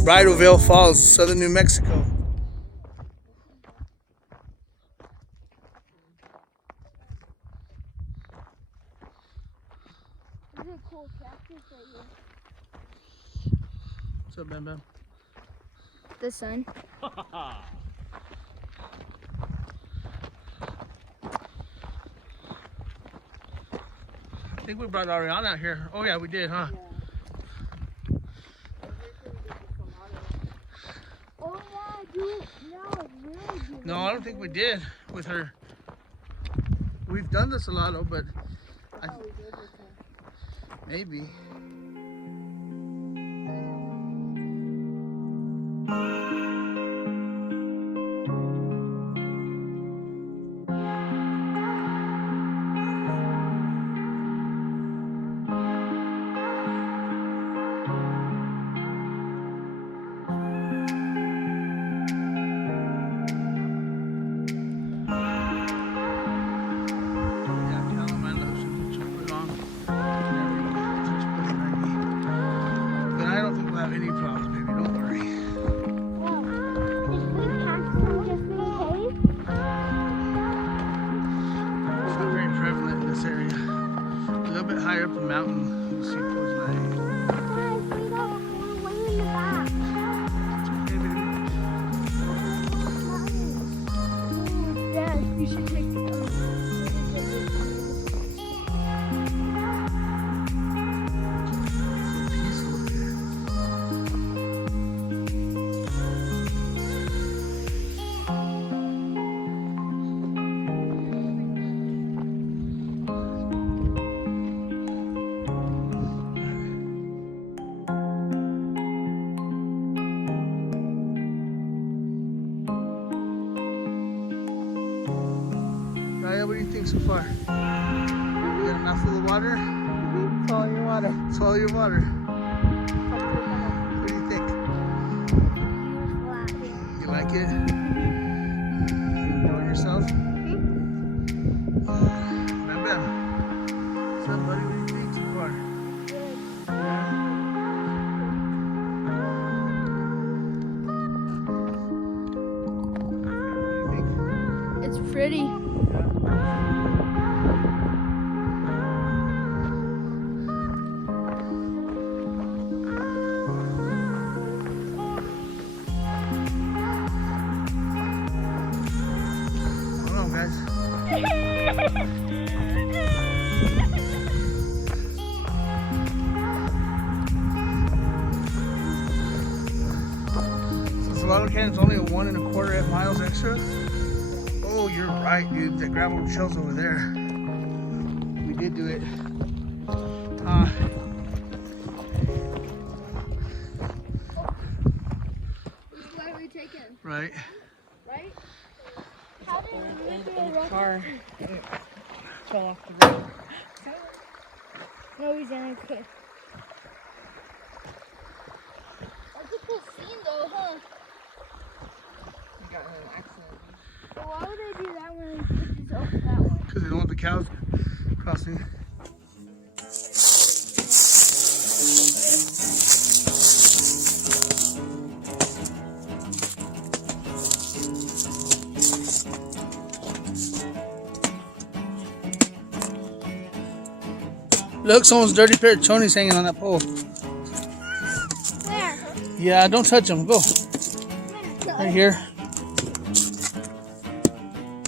in Bridal Falls, southern New Mexico. There's a cool cactus right here. What's up, Bam Bam? The sun. I think we brought Ariana out here. Oh yeah, we did, huh? Yeah. Oh yeah, dude. No, it's really good. No, I don't think we did with her. We've done this a lot, though, but We did with her. maybe. Any problems, baby, don't worry. It's not very prevalent in this area. A little bit higher up the mountain, you'll see poison ivy. Dad, you should take Raya, what do you think so far? You got a mouthful of water? It's all your water. It's all your water. What do you think? You like it? You enjoying yourself? Bam Bam. What's up, buddy? What do you think so far? What do you think? It's pretty. Hold on, guys. So Salado Canyon's only a 1 1/4 miles extra. Oh, you're right, dude. That gravel shell's over there. We did do it. Which way are we taking? Right. Right? How did we do a rock? Car fell off the road. No, he's in a cliff. That's a cool scene though, huh? We got in an accident. But why would they do that when they put this over that way? Because they don't want the cows crossing. Look, someone's dirty pair of chonies hanging on that pole. Where? Yeah, don't touch them. Go. Right here.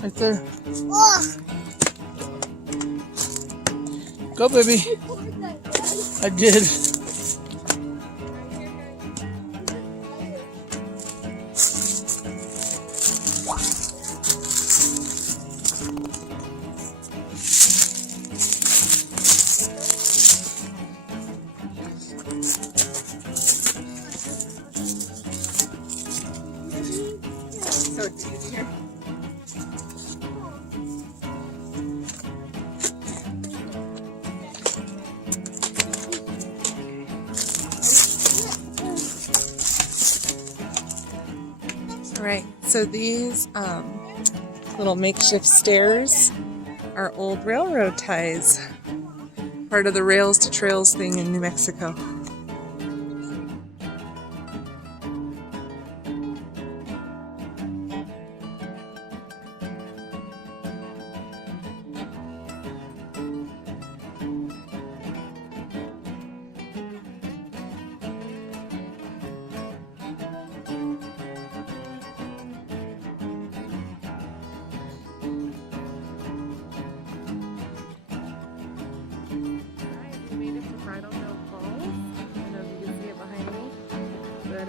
Right there. Oh, Go, baby. I did. So it's easier. All right, so these little makeshift stairs are old railroad ties, part of the Rails to Trails thing in New Mexico.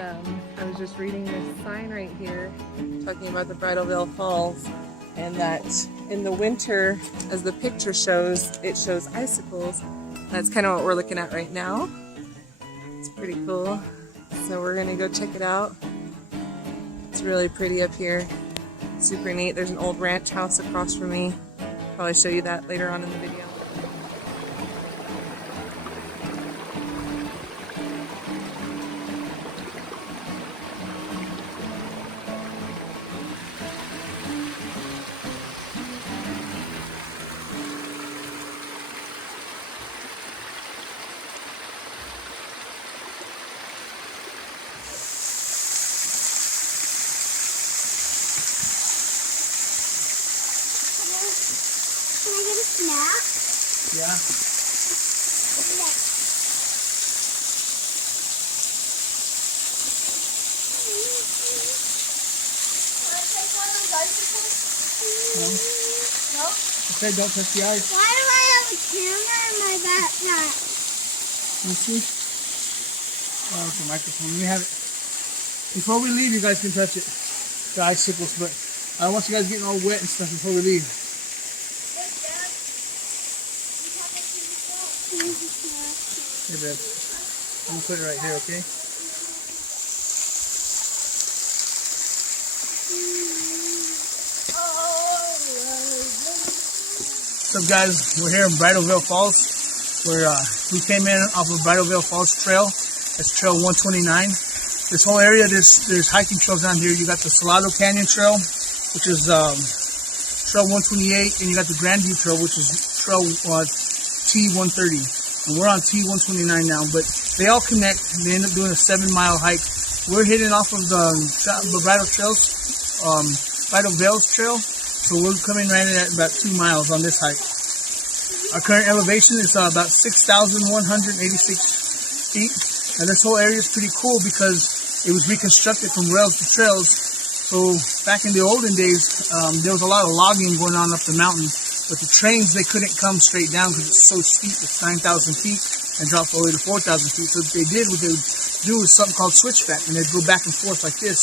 I was just reading this sign right here talking about the Bridal Falls, and that in the winter, as the picture shows, it shows icicles. That's kind of what we're looking at right now. It's pretty cool. So we're gonna go check it out. It's really pretty up here. Super neat. There's an old ranch house across from me. Probably show you that later on in the video. Can I get a snack? Yeah. Can I take one of those icicles? No. No? Okay, don't touch the ice. Why do I have a camera in my backpack? Let me see. Oh, it's a microphone. Let me have it. Before we leave, you guys can touch it. The icicles, but I don't want you guys getting all wet and stuff before we leave. Here, babe. I'm gonna put it right here, okay? What's up, guys? We're here in Bridal Falls, where we came in off of Bridal Falls Trail. That's Trail 129. This whole area, there's hiking trails down here. You got the Salado Canyon Trail, which is Trail 128, and you got the Grandview Trail, which is Trail T130. And we're on T129 now, but they all connect. They end up doing a 7-mile hike. We're hitting off of the Bridal Trails, Bridal Vales Trail, so we're coming right in at about 2 miles on this hike. Our current elevation is about 6,186 feet, and this whole area is pretty cool because it was reconstructed from rails to trails. So back in the olden days, there was a lot of logging going on up the mountain. But the trains, they couldn't come straight down because it's so steep. It's 9,000 feet and drops all the way to 4,000 feet. So what they would do is something called switchback, and they'd go back and forth like this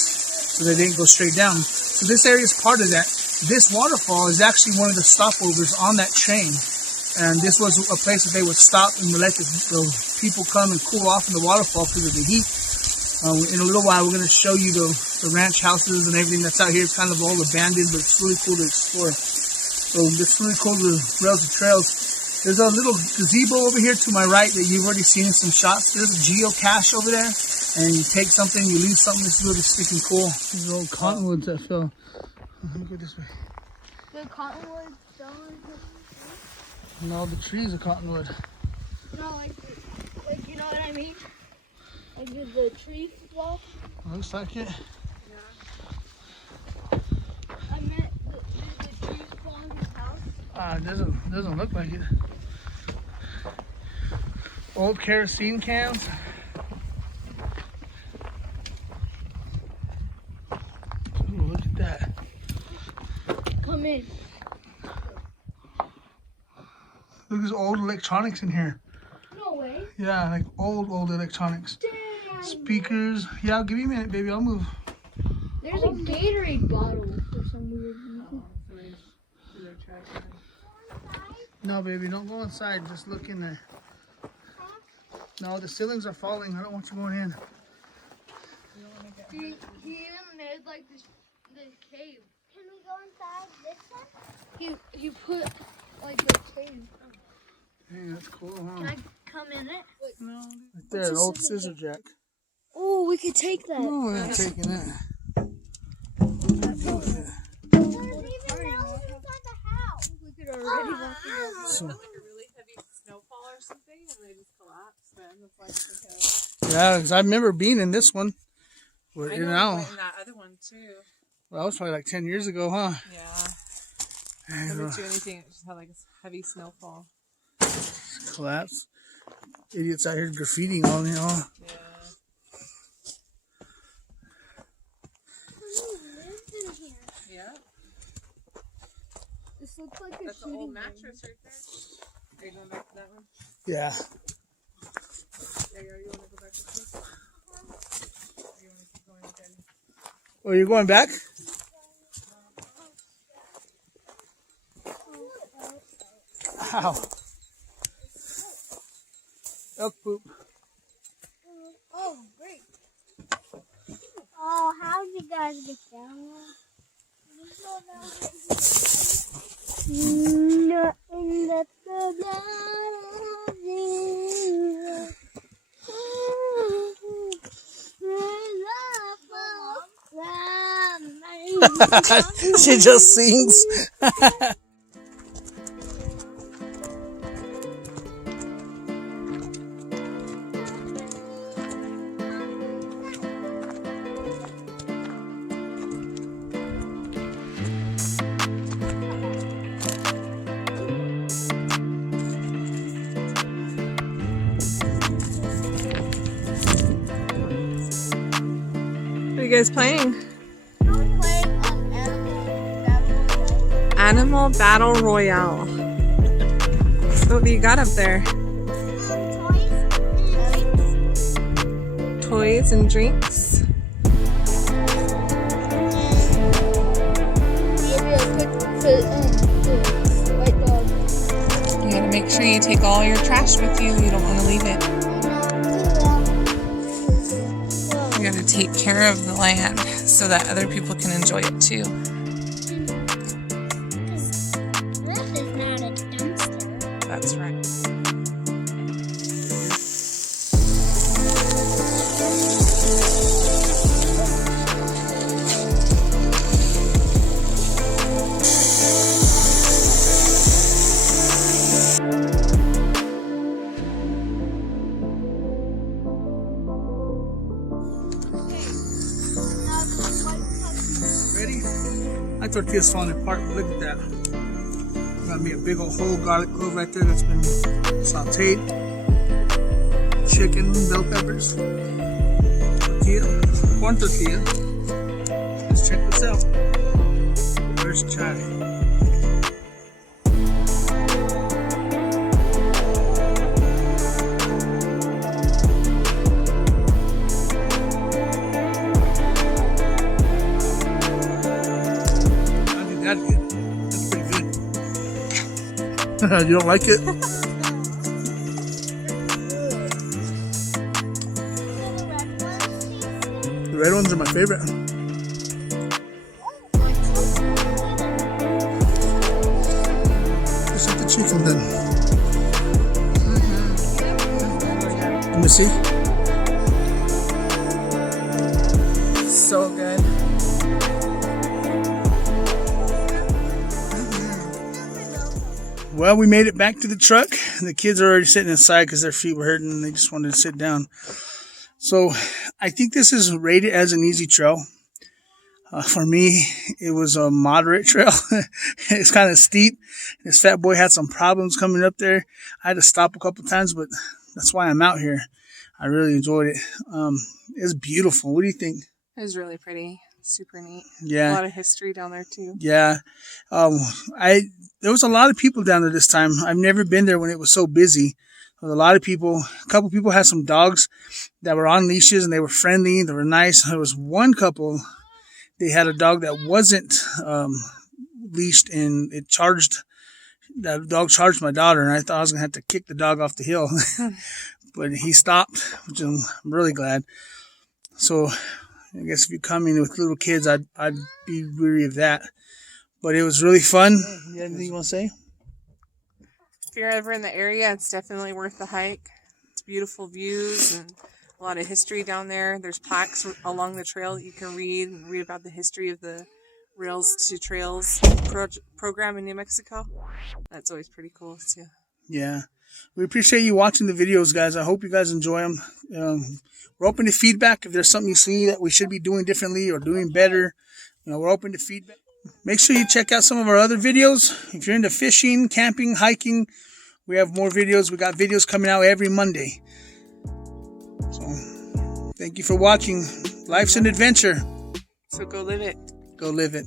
so they didn't go straight down. So this area is part of that. This waterfall is actually one of the stopovers on that train. And this was a place that they would stop and let the people come and cool off in the waterfall because of the heat. In a little while, we're going to show you the ranch houses and everything that's out here. It's kind of all abandoned, but it's really cool to explore. So it's really cool to rails and trails. There's a little gazebo over here to my right that you've already seen in some shots. There's a geocache over there, and you take something, you leave something. It's really stinking cool. These are old cottonwoods that fell. Let me go this way. The cottonwood fell into And all the trees are cottonwood. No, like you know what I mean? Like did the tree fall? Looks like it. I meant did the trees fall in his house? It doesn't look like it. Old kerosene cans. Ooh, look at that. Come in. Look, there's old electronics in here. No way. Yeah, like old electronics. Damn. Speakers. Yeah, I'll give you a minute, baby. I'll move. There's a Gatorade bottle for some weird reason. No, baby, don't go inside. Just look in there. No, the ceilings are falling. I don't want you going in. He even made like this cave. Can we go inside this one? He put like the cave. Hey, that's cool, huh? Can I come in it? No. Right there, an old scissor jack. Oh, we could take that. No, we're not taking that. So, Like a really heavy snowfall or something, and they just collapsed. Then that's why it's okay. yeah, because I remember being in this one. Where, I you know know, in that other one too. well, that was probably like 10 years ago, huh? Yeah. Doesn't do anything. It just had like a heavy snowfall. Collapse. Idiots out here graffitiing all, you know. Yeah. Yeah. This looks like a That's an shooting old range. mattress right there. Are you going back to that one? Yeah. Yeah, you want to go back to this? Or you wanna Oh, you're going back? Ow. Elk poop. Oh, great. Oh, how did you guys get down there? She just sings. What are you guys playing? I'm playing Animal Battle Royale. So what do you got up there? Toys and drinks. You gotta make sure you take all your trash with you. You don't want to leave it. You gotta take care of the land so that other people can enjoy it too. This is not a dumpster. That's right. Ready? My tortilla's falling apart, but look at that. Got me a big old whole garlic clove right there that's been sauteed. Chicken, bell peppers, tortilla, corn tortilla. Let's check this out. First try. That's good. That's pretty good. You don't like it? The red ones are my favorite. Let's eat the chicken then. Let me see. So good. Well, we made it back to the truck. The kids are already sitting inside because their feet were hurting and they just wanted to sit down. So I think this is rated as an easy trail. For me, it was a moderate trail. It's kind of steep. This fat boy had some problems coming up there. I had to stop a couple times, but that's why I'm out here. I really enjoyed it. It's beautiful. What do you think? It was really pretty. Super neat. Yeah. A lot of history down there too. Yeah. There was a lot of people down there this time. I've never been there when it was so busy. There was a lot of people. A couple people had some dogs that were on leashes and they were friendly. They were nice. There was one couple, they had a dog that wasn't leashed and that dog charged my daughter and I thought I was going to have to kick the dog off the hill. But he stopped, which I'm really glad. So I guess if you come in with little kids, I'd be weary of that. But it was really fun. You got anything you want to say? If you're ever in the area, it's definitely worth the hike. It's beautiful views and a lot of history down there. There's plaques along the trail that you can read about the history of the Rails to Trails program in New Mexico. That's always pretty cool too. Yeah. We appreciate you watching the videos, guys. I hope you guys enjoy them. We're open to feedback. If there's something you see that we should be doing differently or doing better, we're open to feedback. Make sure you check out some of our other videos. If you're into fishing, camping, hiking, we have more videos. We got videos coming out every Monday. So, thank you for watching. Life's an adventure. So go live it. Go live it.